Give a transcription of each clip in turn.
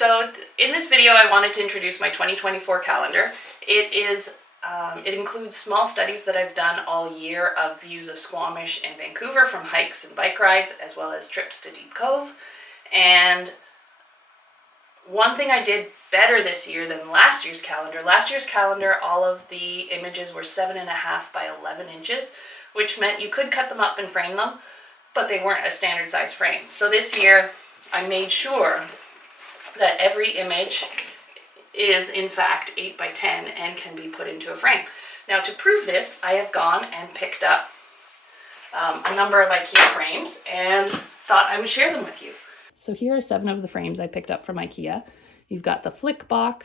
So in this video I wanted to introduce my 2024 calendar. It includes small studies that I've done all year of views of Squamish and Vancouver from hikes and bike rides, as well as trips to Deep Cove. And one thing I did better this year than last year's calendar, all of the images were 7.5 by 11 inches, which meant you could cut them up and frame them, but they weren't a standard size frame. So this year I made sure that every image is in fact 8 by 10 and can be put into a frame. Now, to prove this, I have gone and picked up a number of IKEA frames and thought I would share them with you. So here are 7 of the frames I picked up from IKEA. You've got the FLIKBOK,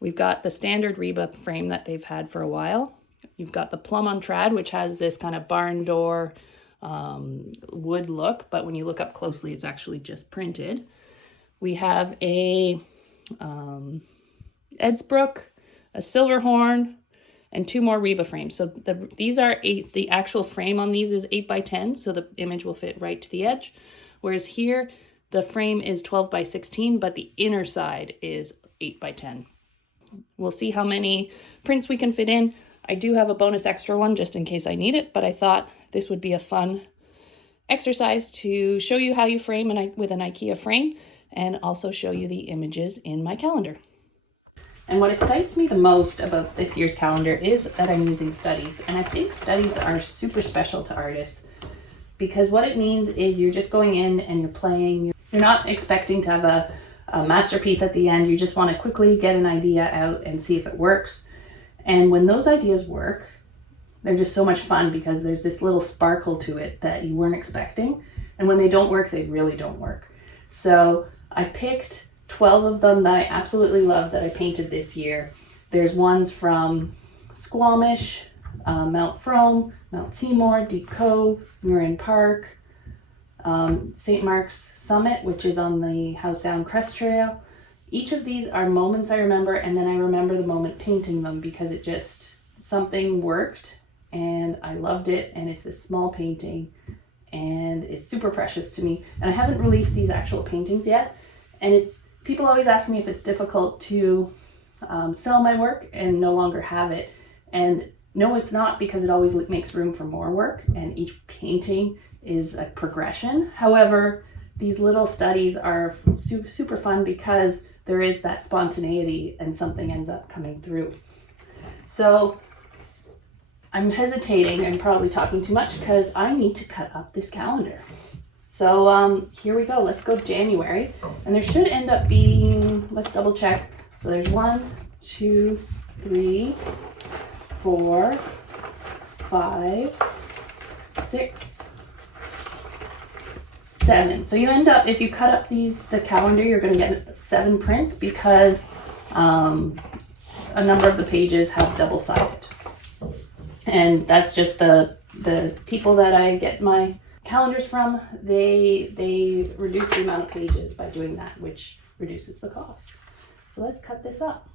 we've got the standard RIBBA frame that they've had for a while. You've got the PLOMMONTRAD, which has this kind of barn door wood look, but when you look up closely, it's actually just printed. We have a EDSBRUK, a SILVERHOJDEN, and 2 more RIBBA frames. So these are the actual frame on these is 8 by 10, so the image will fit right to the edge. Whereas here, the frame is 12 by 16, but the inner side is 8 by 10. We'll see how many prints we can fit in. I do have a bonus extra one just in case I need it, but I thought this would be a fun exercise to show you how you frame with an IKEA frame, and also show you the images in my calendar. And what excites me the most about this year's calendar is that I'm using studies. And I think studies are super special to artists, because what it means is you're just going in and you're playing. You're not expecting to have a masterpiece at the end. You just want to quickly get an idea out and see if it works. And when those ideas work, they're just so much fun because there's this little sparkle to it that you weren't expecting. And when they don't work, they really don't work. So I picked 12 of them that I absolutely love that I painted this year. There's ones from Squamish, Mount Frome, Mount Seymour, Deep Cove, Murin Park, St. Mark's Summit, which is on the House Sound Crest Trail. Each of these are moments I remember, and then I remember the moment painting them because it just, something worked and I loved it, and it's this small painting and it's super precious to me. And I haven't released these actual paintings yet, and people always ask me if it's difficult to sell my work and no longer have it. And no, it's not, because it always makes room for more work, and each painting is a progression. However, these little studies are super fun because there is that spontaneity and something ends up coming through. So I'm hesitating and probably talking too much because I need to cut up this calendar. So here we go. Let's go January. And there should end up being, let's double check. So there's 1, 2, 3, 4, 5, 6, 7. So you end up, if you cut up the calendar, you're going to get 7 prints because a number of the pages have double-sided. And that's just the people that I get my calendars from, they reduce the amount of pages by doing that, which reduces the cost. So let's cut this up.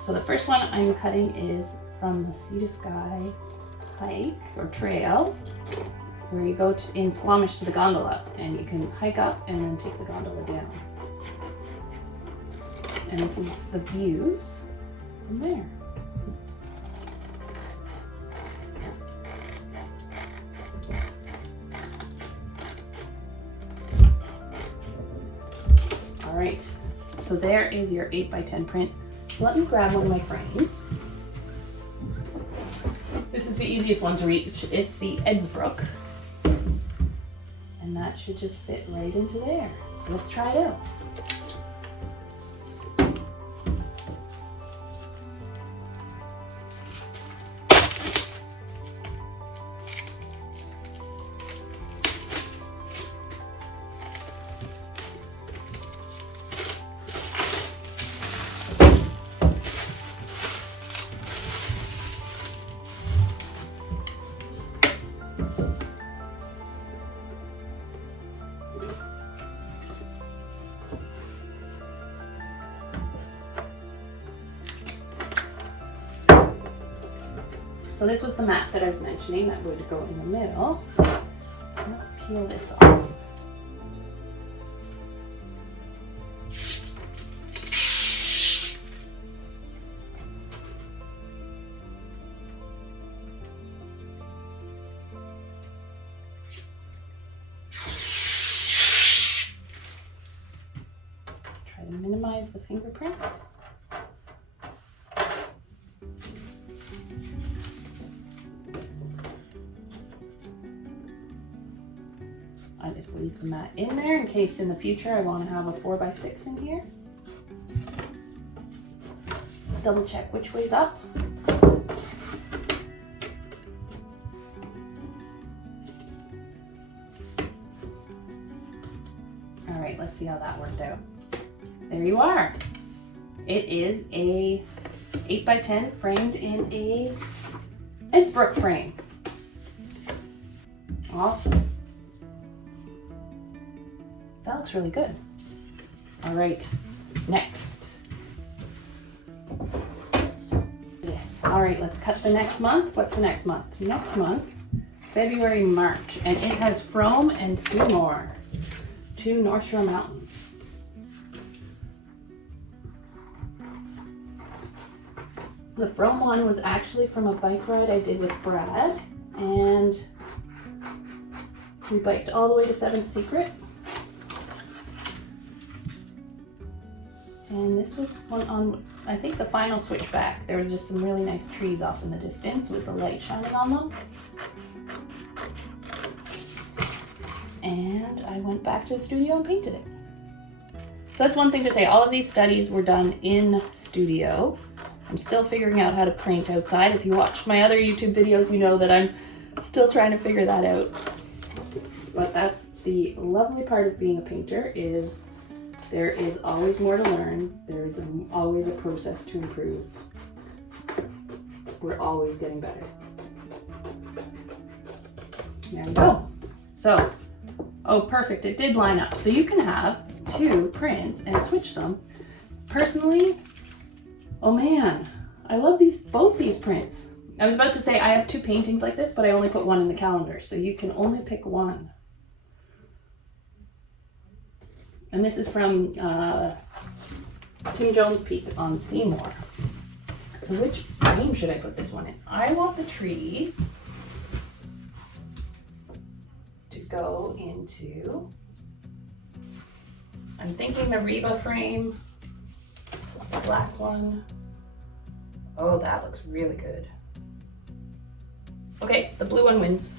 So the first one I'm cutting is from the Sea to Sky hike or trail, where you go in Squamish to the gondola, and you can hike up and then take the gondola down. And this is the views from there. All right, so there is your 8 by 10 print. So let me grab one of my frames. This is the easiest one to reach. It's the EDSBRUK. And that should just fit right into there. So let's try it out. So this was the mat that I was mentioning that would go in the middle. Let's peel this off. Try to minimize the fingerprints. I just leave the mat in there in case in the future I want to have a 4x6 in here. Double check which way's up. All right, let's see how that worked out. There you are. It is a 8x10 framed in a EDSBRUK frame. Awesome. That looks really good. All right, next. This. All right, let's cut the next month. What's the next month? Next month, February, March, and it has Frome and Seymour, 2 North Shore mountains. The Frome one was actually from a bike ride I did with Brad, and we biked all the way to 7th Secret. And this was one on, I think, the final switchback. There was just some really nice trees off in the distance with the light shining on them. And I went back to the studio and painted it. So that's one thing to say. All of these studies were done in studio. I'm still figuring out how to paint outside. If you watch my other YouTube videos, you know that I'm still trying to figure that out. But that's the lovely part of being a painter, is there is always more to learn. There is always a process to improve. We're always getting better. There we go. So, oh, perfect. It did line up. So you can have 2 prints and switch them. Personally, oh man, I love both these prints. I was about to say I have 2 paintings like this, but I only put 1 in the calendar. So you can only pick 1. And this is from Tim Jones Peak on Seymour. So which frame should I put this one in? I want the trees to go into, I'm thinking the RIBBA frame, the black one. Oh, that looks really good. Okay, the blue one wins.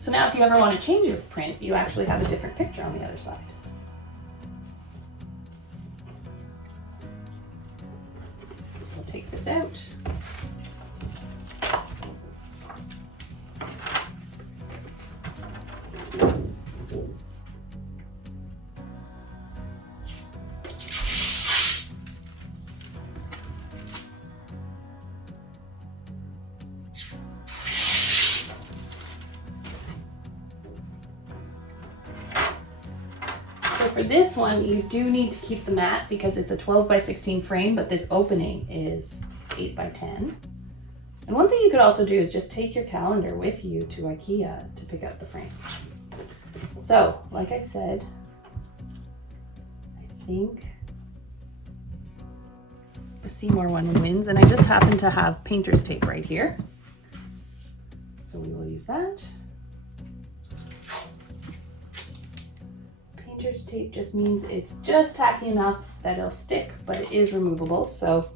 So now if you ever want to change your print, you actually have a different picture on the other side. So I'll take this out. So for this one, you do need to keep the mat because it's a 12x16 frame, but this opening is 8x10. And one thing you could also do is just take your calendar with you to IKEA to pick up the frames. So, like I said, I think the Seymour one wins, and I just happen to have painter's tape right here. So we will use that. Painter's tape just means it's just tacky enough that it'll stick, but it is removable. So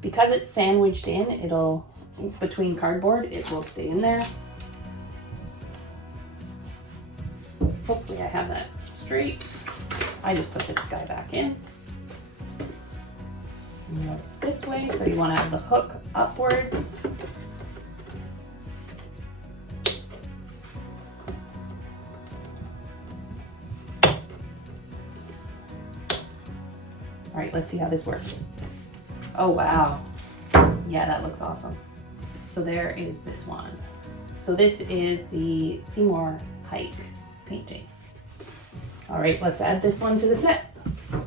because it's sandwiched in, it'll, between cardboard, it will stay in there. Hopefully I have that straight. I just put this guy back in. You know it's this way, so you want to have the hook upwards. All right, let's see how this works. Oh, wow. Yeah, that looks awesome. So there is this one. So this is the Seymour Hike painting. All right, let's add this one to the set. All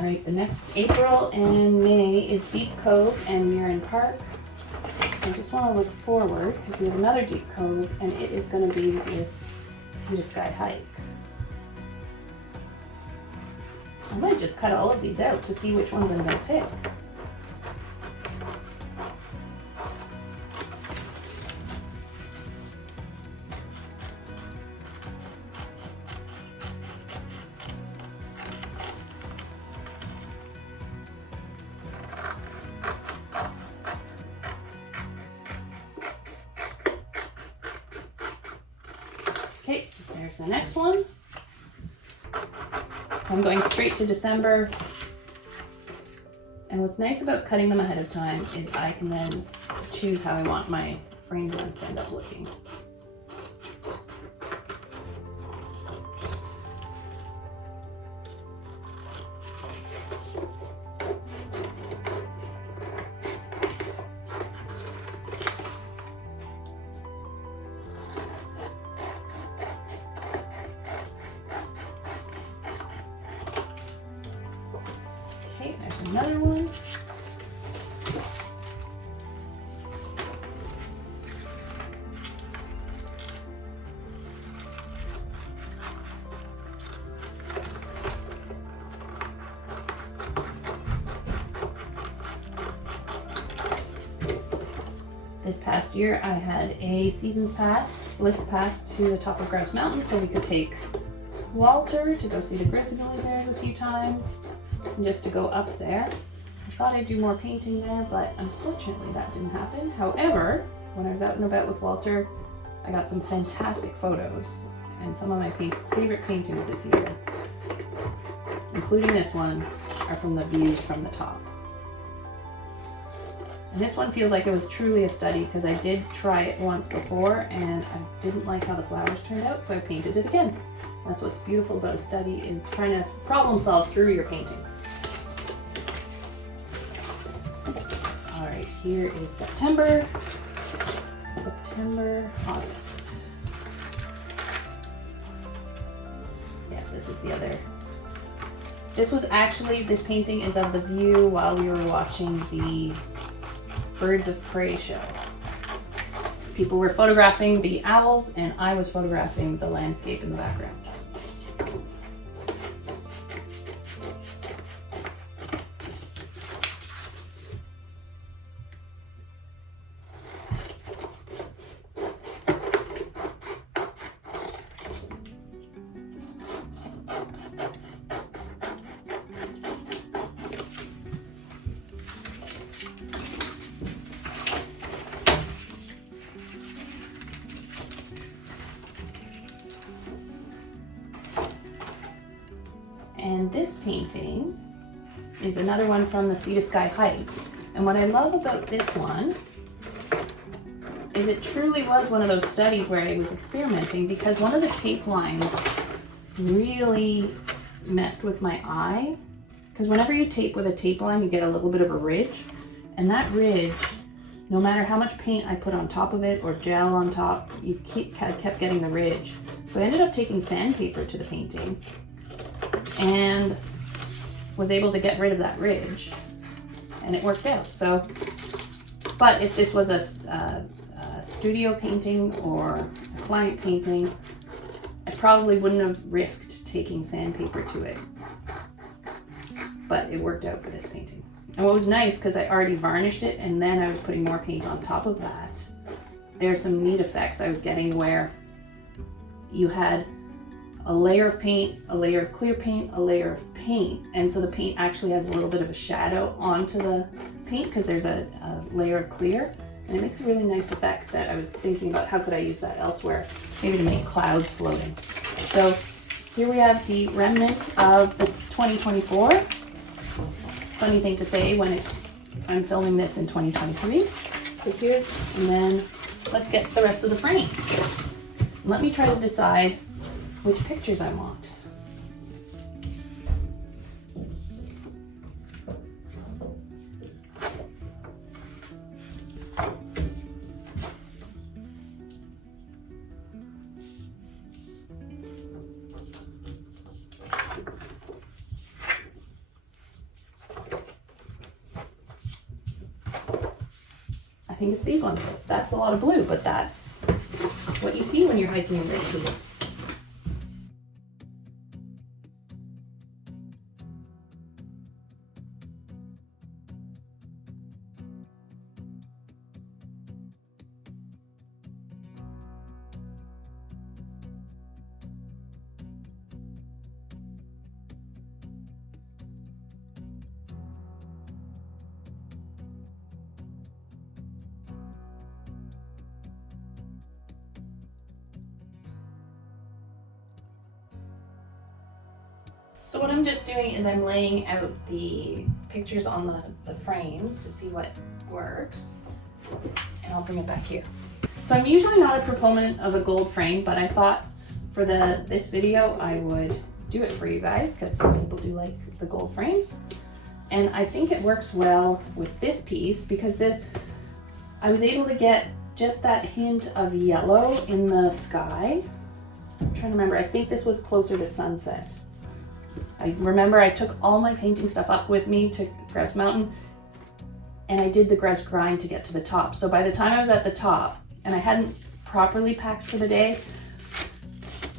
right, the next April and May is Deep Cove and Murin Park. I just want to look forward because we have another Deep Cove and it is going to be with Sea to Sky Hike. I might just cut all of these out to see which ones I'm going to pick. Okay, there's the next one. I'm going straight to December. And what's nice about cutting them ahead of time is I can then choose how I want my framed ones to end up looking. Okay, there's another one. This past year I had a season's pass, lift pass to the top of Grouse Mountain so we could take Walter to go see the grizzly bears a few times. And just to go up there. I thought I'd do more painting there, but unfortunately that didn't happen. However, when I was out and about with Walter, I got some fantastic photos and some of my favorite paintings this year, including this one, are from the views from the top. And this one feels like it was truly a study because I did try it once before and I didn't like how the flowers turned out, so I painted it again. That's what's beautiful about a study, is trying to problem solve through your paintings. All right, here is September, August. Yes, this is the other. This was actually, this painting is of the view while we were watching the Birds of Prey show. People were photographing the owls and I was photographing the landscape in the background. And this painting is another one from the Sea to Sky Hike. And what I love about this one is it truly was one of those studies where I was experimenting, because one of the tape lines really messed with my eye. Because whenever you tape with a tape line, you get a little bit of a ridge. And that ridge, no matter how much paint I put on top of it or gel on top, you kept getting the ridge. So I ended up taking sandpaper to the painting and was able to get rid of that ridge, and it worked out. So, but if this was a studio painting or a client painting, I probably wouldn't have risked taking sandpaper to it, but it worked out for this painting. And what was nice, because I already varnished it and then I was putting more paint on top of that, there's some neat effects I was getting where you had a layer of paint, a layer of clear paint, a layer of paint. And so the paint actually has a little bit of a shadow onto the paint because there's a layer of clear. And it makes a really nice effect that I was thinking about how could I use that elsewhere, maybe to make clouds floating. So here we have the remnants of the 2024. Funny thing to say when I'm filming this in 2023. So here's, and then let's get the rest of the frames. Let me try to decide which pictures I want. I think it's these ones. That's a lot of blue, but that's what you see when you're hiking in Vancouver. So what I'm just doing is I'm laying out the pictures on the frames to see what works, and I'll bring it back here. So I'm usually not a proponent of a gold frame, but I thought for this video I would do it for you guys because some people do like the gold frames. And I think it works well with this piece because I was able to get just that hint of yellow in the sky. I'm trying to remember, I think this was closer to sunset. I remember I took all my painting stuff up with me to Grouse Mountain, and I did the grouse grind to get to the top. So by the time I was at the top, and I hadn't properly packed for the day,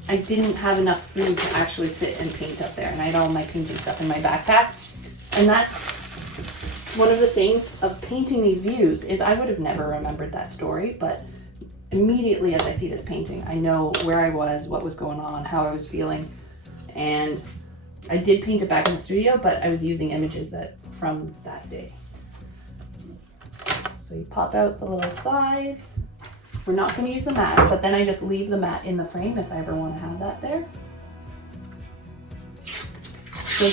I didn't have enough food to actually sit and paint up there, and I had all my painting stuff in my backpack. And that's one of the things of painting these views is I would have never remembered that story, but immediately as I see this painting, I know where I was, what was going on, how I was feeling, and I did paint it back in the studio, but I was using images from that day. So you pop out the little sides. We're not going to use the mat, but then I just leave the mat in the frame if I ever want to have that there. So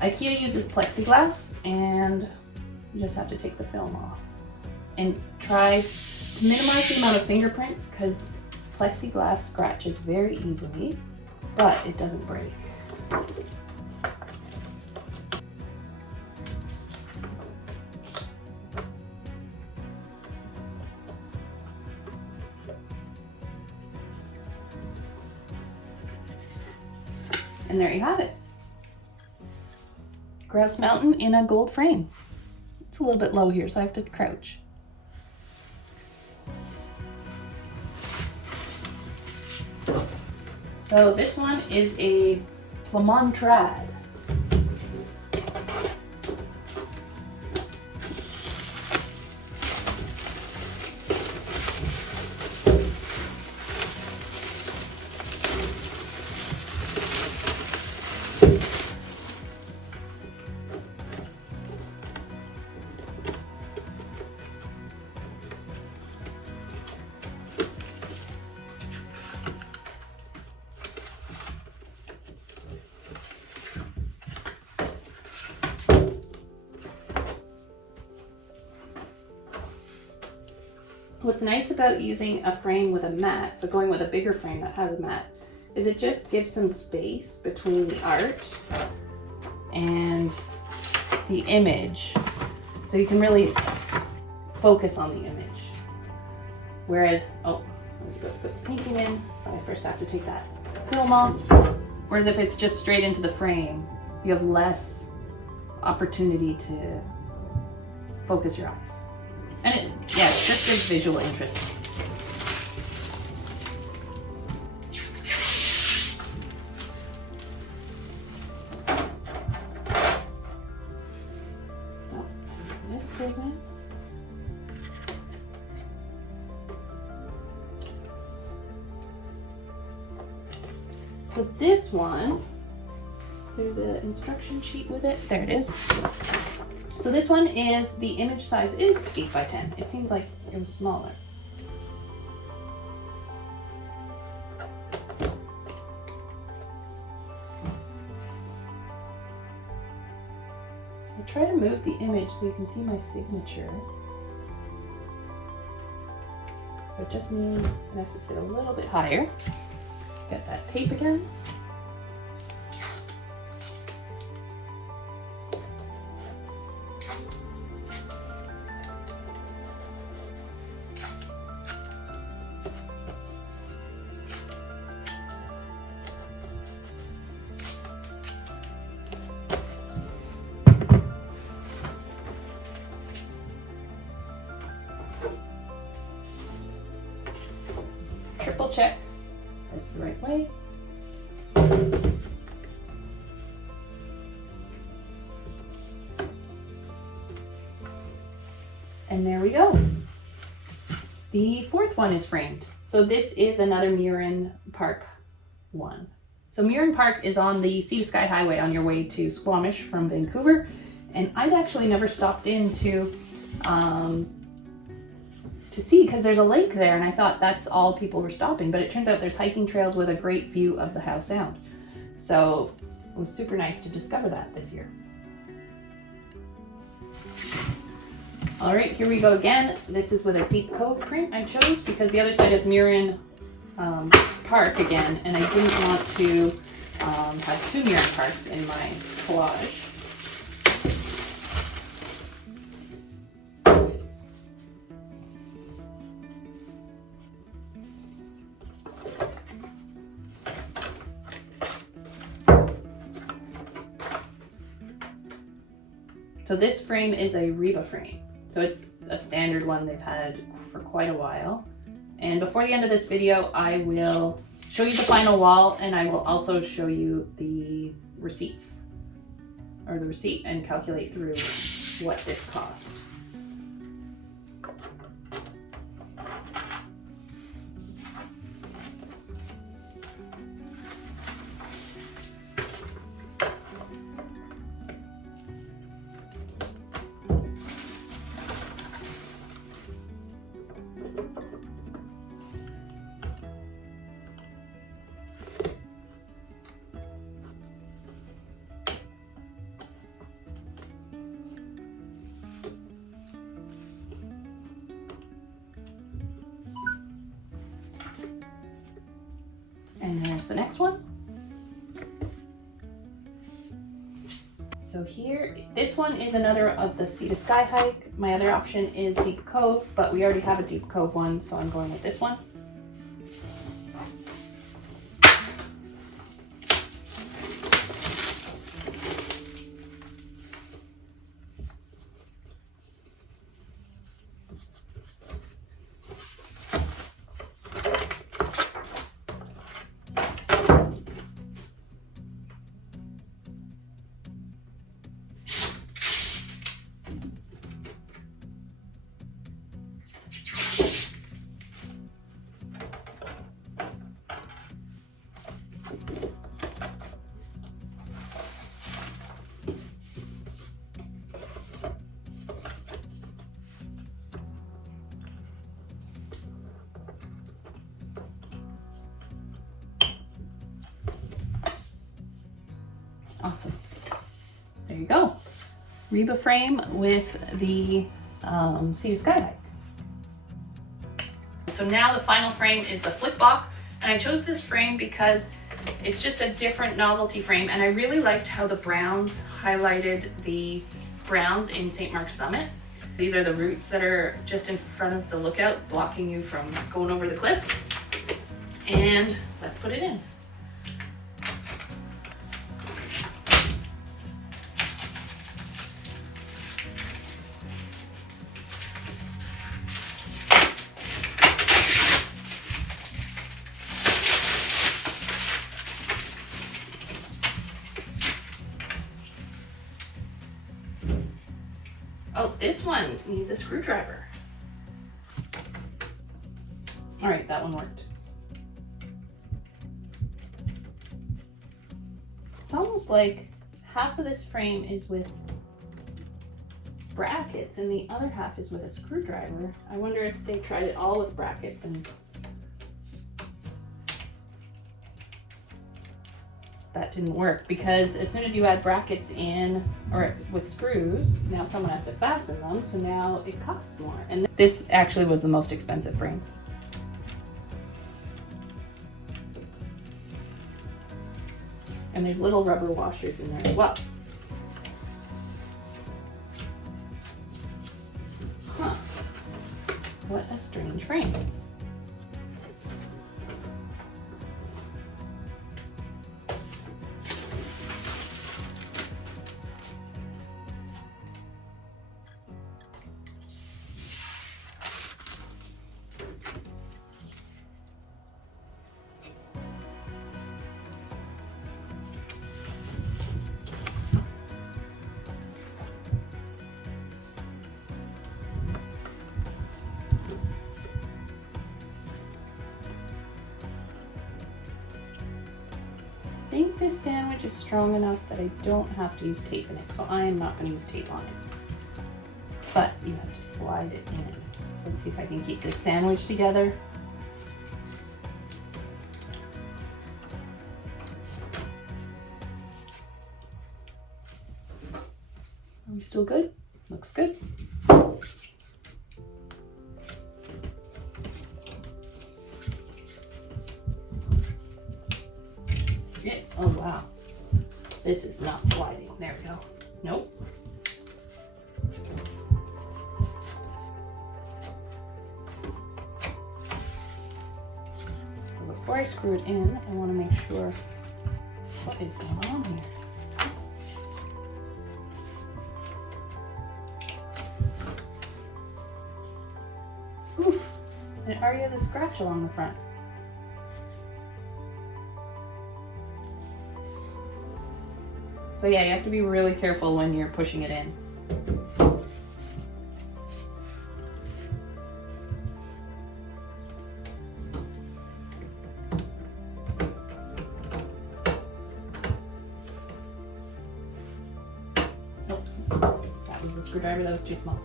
IKEA uses plexiglass, and you just have to take the film off. And try to minimize the amount of fingerprints because plexiglass scratches very easily, but it doesn't break. And there you have it. Grouse Mountain in a gold frame. It's a little bit low here, so I have to crouch. So this one is a PLOMMONTRAD. What's nice about using a frame with a mat, so going with a bigger frame that has a mat, is it just gives some space between the art and the image. So you can really focus on the image. Whereas, oh, I was about to put the painting in, but I first have to take that film off. Whereas if it's just straight into the frame, you have less opportunity to focus your eyes. And it just gives visual interest. Oh, this goes in. So this one, there's the instruction sheet with it. There it is. So this one is, the image size is 8 by 10. It seemed like it was smaller. I'll try to move the image so you can see my signature. So it just means it has to sit a little bit higher. Get that tape again. triple check that's the right way. And there we go. The fourth one is framed. So this is another Murin Park one. So Murin Park is on the Sea to Sky Highway on your way to Squamish from Vancouver. And I'd actually never stopped in to see, because there's a lake there, and I thought that's all people were stopping, but it turns out there's hiking trails with a great view of the Howe Sound. So it was super nice to discover that this year. All right, here we go again. This is with a Deep Cove print I chose because the other side is Murin Park again, and I didn't want to have two Murin Parks in my collage. So this frame is a RIBBA frame. So it's a standard one they've had for quite a while. And before the end of this video, I will show you the final wall, and I will also show you the receipts, or the receipt, and calculate through what this cost. And there's the next one. So here, this one is another of the Sea to Sky hike. My other option is Deep Cove, but we already have a Deep Cove one, so I'm going with this one. Awesome. There you go. RIBBA frame with the Sea to Sky hike. So now the final frame is the FLIKBOK, and I chose this frame because it's just a different novelty frame, and I really liked how the browns highlighted the browns in St. Mark's Summit. These are the roots that are just in front of the lookout, blocking you from going over the cliff. And let's put it in. Oh, this one needs a screwdriver. All right, that one worked. It's almost like half of this frame is with brackets and the other half is with a screwdriver. I wonder if they tried it all with brackets and that didn't work, because as soon as you add brackets in, or with screws, now someone has to fasten them, so now it costs more. And this actually was the most expensive frame. And there's little rubber washers in there as well. Huh. What a strange frame. think this sandwich is strong enough that I don't have to use tape in it, so I am not going to use tape on it. But you have to slide it in. So let's see if I can keep this sandwich together. Are we still good? Looks good. Yeah. Oh wow. This is not sliding. There we go. Nope. Before I screw it in, I want to make sure what is going on here. Oof, and it already has a scratch along the front. So yeah, you have to be really careful when you're pushing it in. Nope, that was the screwdriver that was too small.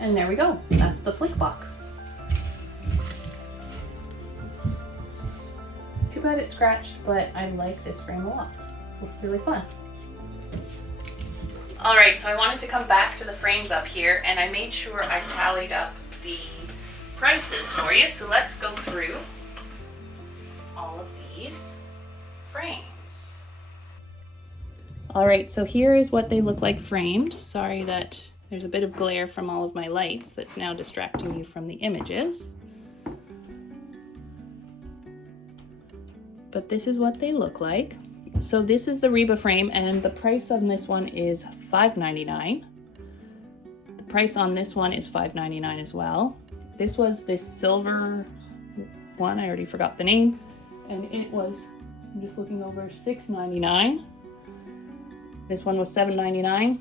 And there we go. That's the FLIKBOK. Too bad it scratched, but I like this frame a lot. It's really fun. All right, so I wanted to come back to the frames up here, and I made sure I tallied up the prices for you. So let's go through all of these frames. All right, so here is what they look like framed. Sorry that there's a bit of glare from all of my lights that's now distracting you from the images. But this is what they look like. So this is the RIBBA frame, and the price on this one is $5.99. The price on this one is $5.99 as well. This was this silver one, I already forgot the name, and it was, I'm just looking over, $6.99. This one was $7.99.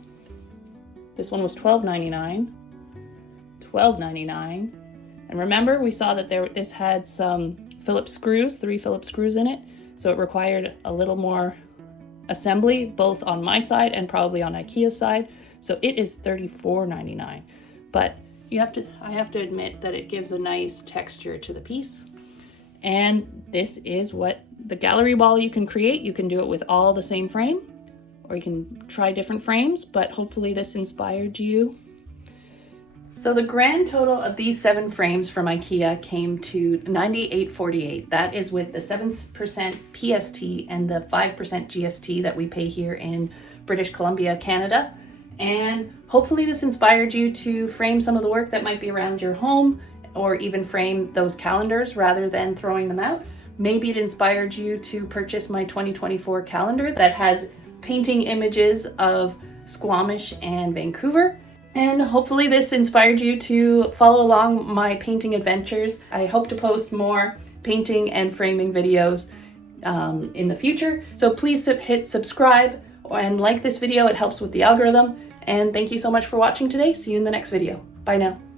This one was $12.99, $12.99, and remember we saw that this had some Phillips screws, 3 Phillips screws in it, so it required a little more assembly, both on my side and probably on IKEA's side, so it is $34.99. But I have to admit that it gives a nice texture to the piece. And this is what the gallery wall you can create. You can do it with all the same frame, or you can try different frames, but hopefully this inspired you. So the grand total of these 7 frames from IKEA came to $98.48. That is with the 7% PST and the 5% GST that we pay here in British Columbia, Canada. And hopefully this inspired you to frame some of the work that might be around your home, or even frame those calendars rather than throwing them out. Maybe it inspired you to purchase my 2024 calendar that has painting images of Squamish and Vancouver. And hopefully this inspired you to follow along my painting adventures. I hope to post more painting and framing videos in the future. So please hit subscribe and like this video. It helps with the algorithm. And thank you so much for watching today. See you in the next video. Bye now.